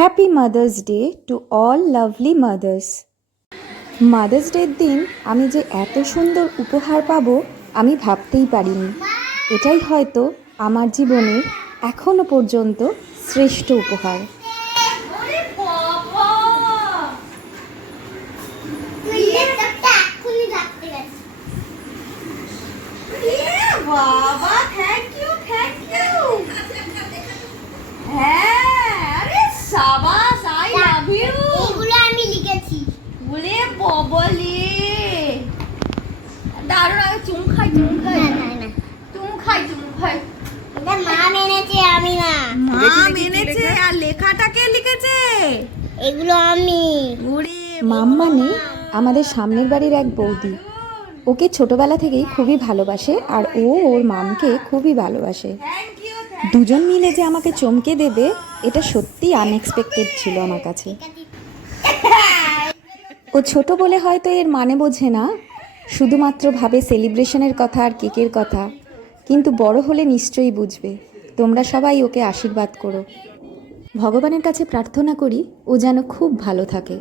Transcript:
Happy mother's day to all lovely mother's. Mother's ডের দিন আমি যে এত সুন্দর উপহার পাবো আমি ভাবতেই পারিনি। এটাই হয়তো আমার জীবনের এখনো পর্যন্ত শ্রেষ্ঠ উপহার। বাবা থ্যাংক ইউ হ্যাঁ আরে সাবাস আই লাভ ইউ এগুলো আমি লিখেছি। বলে ববলে দারুণ আগে চুম খাই না এটা মা মেনেছে আমি না। মা মেনেছে আর লেখাটা কে লিখেছে? এগুলো আমি। ওরে মাম মানে আমাদের সামনের বাড়ির এক বৌদি। ওকে ছোটবেলা থেকেই খুবই ভালোবাসে আর ও ওর মামকে খুবই ভালোবাসে। থ্যাংক ইউ দুজন মিলে যে আমাকে চমকে দেবে এটা সত্যিই আনএক্সপেক্টেড ছিল আমার কাছে। ও ছোট বলে হয়তো এর মানে বোঝে না, শুধুমাত্র ভাবে সেলিব্রেশনের কথা আর কেকের কথা, কিন্তু বড় হলে নিশ্চয়ই বুঝবে। তোমরা সবাই ওকে আশীর্বাদ করো। ভগবানের কাছে প্রার্থনা করি ও যেন খুব ভালো থাকে।